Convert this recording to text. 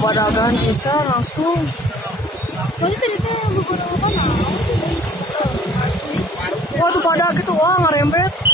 badagan bisa langsung. Soalnya tadi teh beberapa apa nah. Wah tuh pada gitu, wah ngerembet.